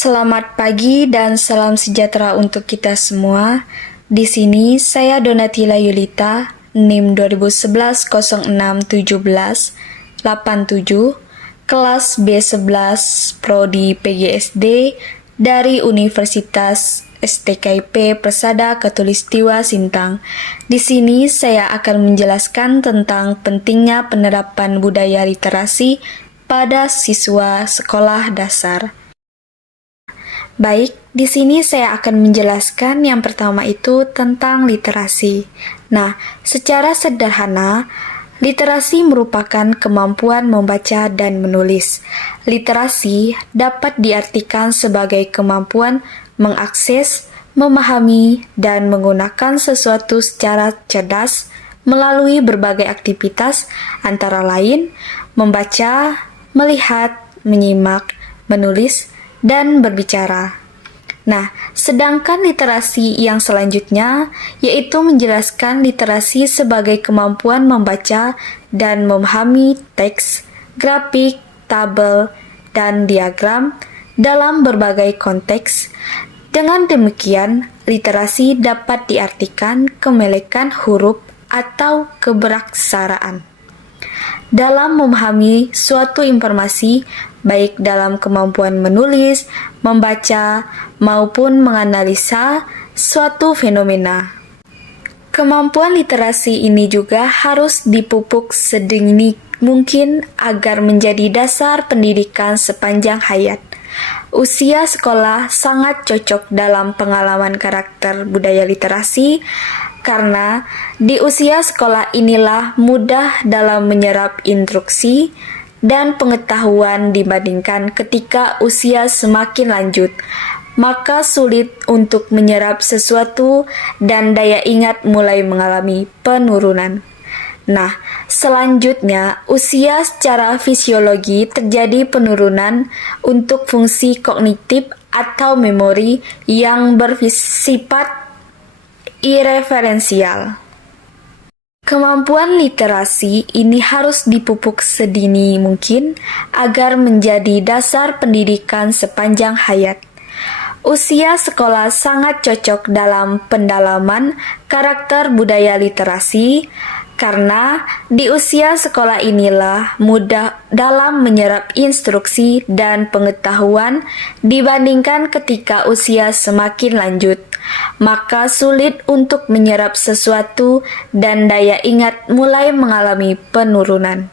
Selamat pagi dan salam sejahtera untuk kita semua. Di sini saya Donatila Yulita, NIM 2011-06-17-87, kelas B11 Prodi PGSD dari Universitas STKIP Persada Khatulistiwa Sintang. Di sini saya akan menjelaskan tentang pentingnya penerapan budaya literasi pada siswa sekolah dasar. Baik, di sini saya akan menjelaskan yang pertama itu tentang literasi. Nah, secara sederhana, literasi merupakan kemampuan membaca dan menulis. Literasi dapat diartikan sebagai kemampuan mengakses, memahami, dan menggunakan sesuatu secara cerdas melalui berbagai aktivitas antara lain membaca, melihat, menyimak, menulis, dan berbicara. Nah, sedangkan literasi yang selanjutnya yaitu menjelaskan literasi sebagai kemampuan membaca dan memahami teks, grafik, tabel, dan diagram dalam berbagai konteks. Dengan demikian, literasi dapat diartikan kemelekan huruf atau keberaksaraan dalam memahami suatu informasi, baik dalam kemampuan menulis, membaca, maupun menganalisa suatu fenomena. Kemampuan literasi ini juga harus dipupuk sedini mungkin agar menjadi dasar pendidikan sepanjang hayat. Usia sekolah sangat cocok dalam pengalaman karakter budaya literasi, karena di usia sekolah inilah mudah dalam menyerap instruksi dan pengetahuan dibandingkan ketika usia semakin lanjut, maka sulit untuk menyerap sesuatu dan daya ingat mulai mengalami penurunan. Nah, selanjutnya usia secara fisiologi terjadi penurunan untuk fungsi kognitif atau memori yang bersifat ireferensial. Kemampuan literasi ini harus dipupuk sedini mungkin agar menjadi dasar pendidikan sepanjang hayat. Usia sekolah sangat cocok dalam pendalaman karakter budaya literasi, karena di usia sekolah inilah mudah dalam menyerap instruksi dan pengetahuan dibandingkan ketika usia semakin lanjut, maka sulit untuk menyerap sesuatu dan daya ingat mulai mengalami penurunan.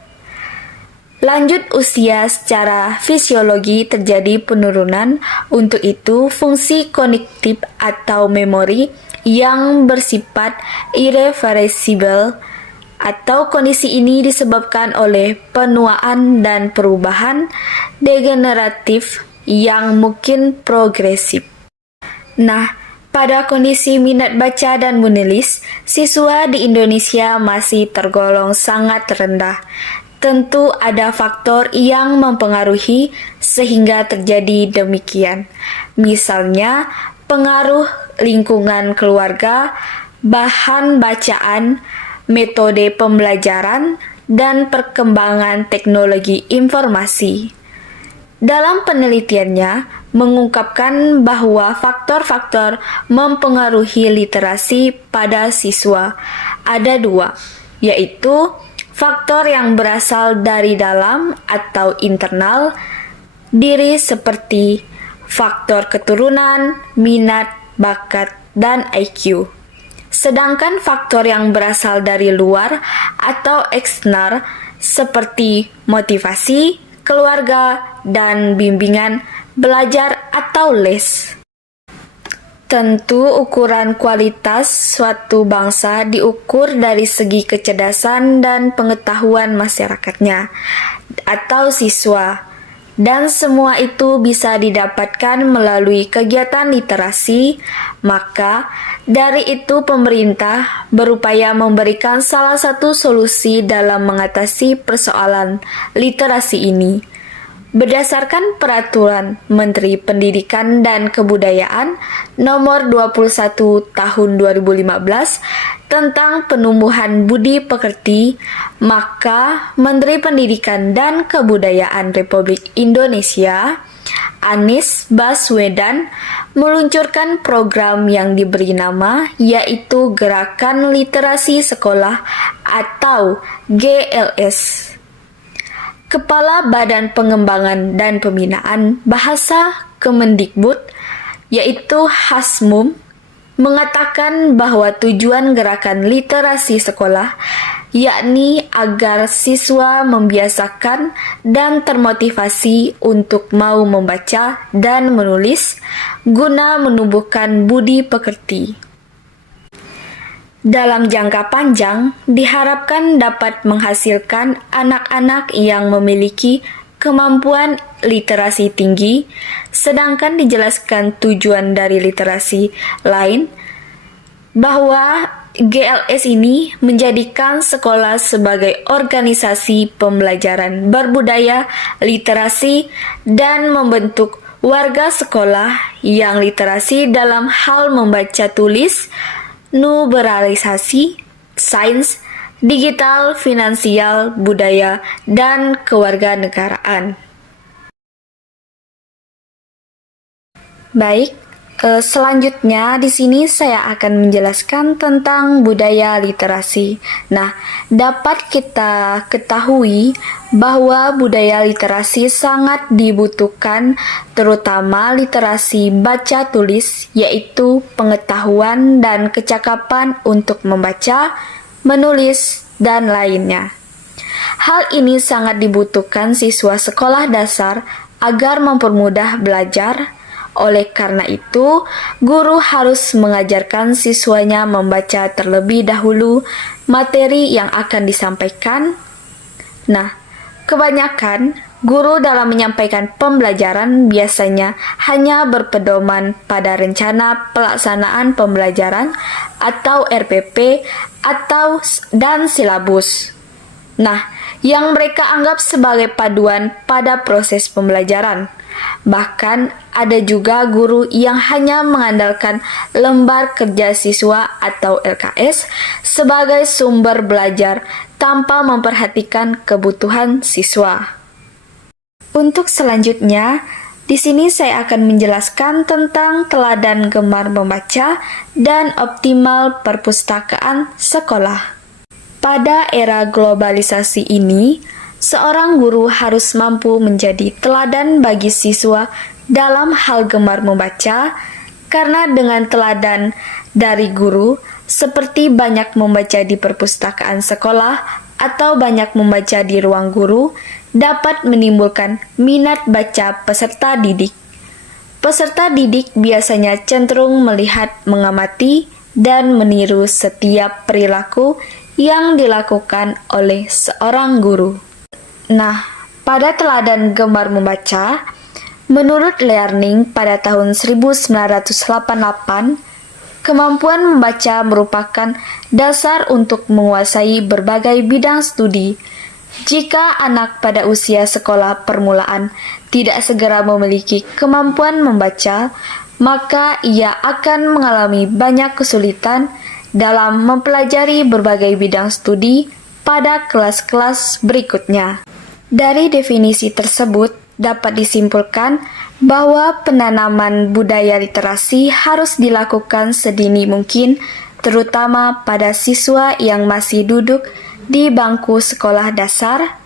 Lanjut usia secara fisiologi terjadi penurunan, untuk itu fungsi kognitif atau memori yang bersifat irreversibel atau kondisi ini disebabkan oleh penuaan dan perubahan degeneratif yang mungkin progresif. Nah, pada kondisi minat baca dan menulis, siswa di Indonesia masih tergolong sangat rendah. Tentu ada faktor yang mempengaruhi sehingga terjadi demikian. Misalnya, pengaruh lingkungan keluarga, bahan bacaan, metode pembelajaran, dan perkembangan teknologi informasi. Dalam penelitiannya, mengungkapkan bahwa faktor-faktor mempengaruhi literasi pada siswa ada dua, yaitu faktor yang berasal dari dalam atau internal diri seperti faktor keturunan, minat, bakat, dan IQ. Sedangkan faktor yang berasal dari luar atau eksternal seperti motivasi, keluarga, dan bimbingan belajar atau les. Tentu ukuran kualitas suatu bangsa diukur dari segi kecerdasan dan pengetahuan masyarakatnya atau siswa. Dan semua itu bisa didapatkan melalui kegiatan literasi, maka dari itu pemerintah berupaya memberikan salah satu solusi dalam mengatasi persoalan literasi ini. Berdasarkan Peraturan Menteri Pendidikan dan Kebudayaan Nomor 21 Tahun 2015 tentang penumbuhan budi pekerti, maka Menteri Pendidikan dan Kebudayaan Republik Indonesia Anies Baswedan meluncurkan program yang diberi nama yaitu Gerakan Literasi Sekolah atau GLS. Kepala Badan Pengembangan dan Pembinaan Bahasa Kemendikbud yaitu Hasmum mengatakan bahwa tujuan gerakan literasi sekolah yakni agar siswa membiasakan dan termotivasi untuk mau membaca dan menulis guna menumbuhkan budi pekerti. Dalam jangka panjang, diharapkan dapat menghasilkan anak-anak yang memiliki kemampuan literasi tinggi, sedangkan dijelaskan tujuan dari literasi lain bahwa GLS ini menjadikan sekolah sebagai organisasi pembelajaran berbudaya, literasi, dan membentuk warga sekolah yang literasi dalam hal membaca tulis, numeralisasi, sains, digital, finansial, budaya, dan kewarganegaraan. Baik, selanjutnya di sini saya akan menjelaskan tentang budaya literasi. Nah, dapat kita ketahui bahwa budaya literasi sangat dibutuhkan, terutama literasi baca tulis, yaitu pengetahuan dan kecakapan untuk membaca, menulis, dan lainnya. Hal ini sangat dibutuhkan siswa sekolah dasar agar mempermudah belajar. Oleh karena itu, guru harus mengajarkan siswanya membaca terlebih dahulu materi yang akan disampaikan. Nah, kebanyakan guru dalam menyampaikan pembelajaran biasanya hanya berpedoman pada rencana pelaksanaan pembelajaran atau RPP dan silabus. Nah, yang mereka anggap sebagai paduan pada proses pembelajaran. Bahkan ada juga guru yang hanya mengandalkan lembar kerja siswa atau LKS sebagai sumber belajar tanpa memperhatikan kebutuhan siswa. Untuk selanjutnya, di sini saya akan menjelaskan tentang teladan gemar membaca dan optimal perpustakaan sekolah. Pada era globalisasi ini, seorang guru harus mampu menjadi teladan bagi siswa dalam hal gemar membaca, karena dengan teladan dari guru, seperti banyak membaca di perpustakaan sekolah atau banyak membaca di ruang guru, dapat menimbulkan minat baca peserta didik. Peserta didik biasanya cenderung melihat, mengamati, dan meniru setiap perilaku yang dilakukan oleh seorang guru. Nah, pada teladan gemar membaca, menurut Learning pada tahun 1988, kemampuan membaca merupakan dasar untuk menguasai berbagai bidang studi. Jika anak pada usia sekolah permulaan tidak segera memiliki kemampuan membaca, maka ia akan mengalami banyak kesulitan dalam mempelajari berbagai bidang studi pada kelas-kelas berikutnya. Dari definisi tersebut, dapat disimpulkan bahwa penanaman budaya literasi harus dilakukan sedini mungkin, terutama pada siswa yang masih duduk di bangku sekolah dasar.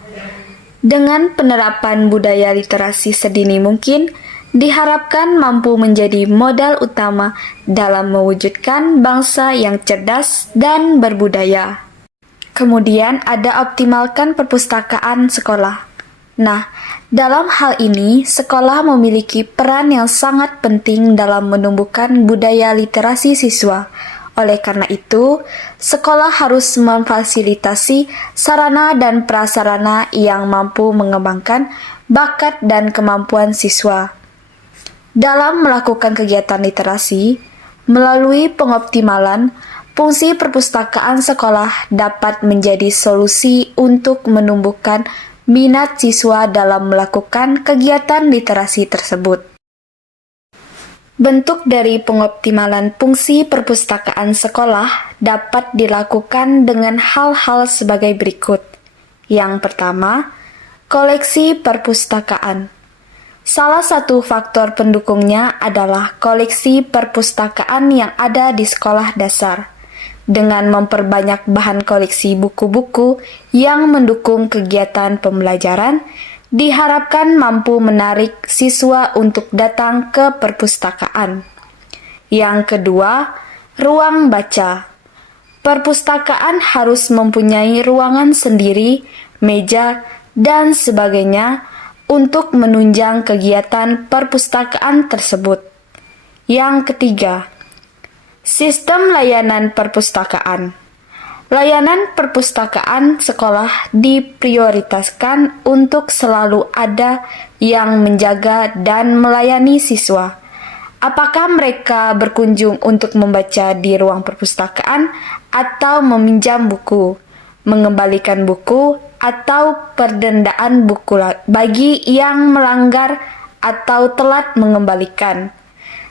Dengan penerapan budaya literasi sedini mungkin, diharapkan mampu menjadi modal utama dalam mewujudkan bangsa yang cerdas dan berbudaya. Kemudian ada optimalkan perpustakaan sekolah. Nah, dalam hal ini, sekolah memiliki peran yang sangat penting dalam menumbuhkan budaya literasi siswa. Oleh karena itu, sekolah harus memfasilitasi sarana dan prasarana yang mampu mengembangkan bakat dan kemampuan siswa. Dalam melakukan kegiatan literasi, melalui pengoptimalan, fungsi perpustakaan sekolah dapat menjadi solusi untuk menumbuhkan minat siswa dalam melakukan kegiatan literasi tersebut. Bentuk dari pengoptimalan fungsi perpustakaan sekolah dapat dilakukan dengan hal-hal sebagai berikut. Yang pertama, koleksi perpustakaan. Salah satu faktor pendukungnya adalah koleksi perpustakaan yang ada di sekolah dasar. Dengan memperbanyak bahan koleksi buku-buku yang mendukung kegiatan pembelajaran, diharapkan mampu menarik siswa untuk datang ke perpustakaan. Yang kedua, ruang baca. Perpustakaan harus mempunyai ruangan sendiri, meja, dan sebagainya untuk menunjang kegiatan perpustakaan tersebut. Yang ketiga, sistem layanan perpustakaan. Layanan perpustakaan sekolah diprioritaskan untuk selalu ada yang menjaga dan melayani siswa. Apakah mereka berkunjung untuk membaca di ruang perpustakaan atau meminjam buku, mengembalikan buku, atau perdendaan buku bagi yang melanggar atau telat mengembalikan.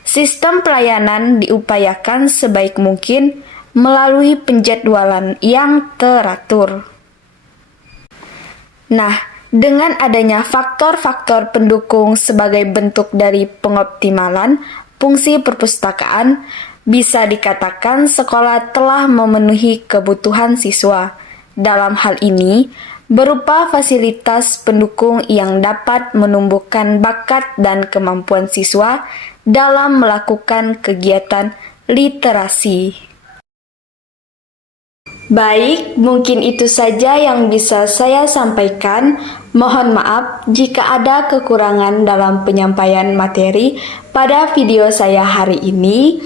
Sistem pelayanan diupayakan sebaik mungkin melalui penjadwalan yang teratur. Nah, dengan adanya faktor-faktor pendukung sebagai bentuk dari pengoptimalan fungsi perpustakaan, bisa dikatakan sekolah telah memenuhi kebutuhan siswa. Dalam hal ini, berupa fasilitas pendukung yang dapat menumbuhkan bakat dan kemampuan siswa dalam melakukan kegiatan literasi. Baik, mungkin itu saja yang bisa saya sampaikan. Mohon maaf jika ada kekurangan dalam penyampaian materi pada video saya hari ini.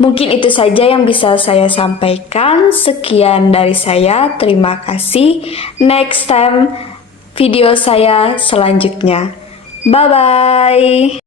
Mungkin itu saja yang bisa saya sampaikan. Sekian dari saya. Terima kasih. Next time video saya selanjutnya. Bye-bye.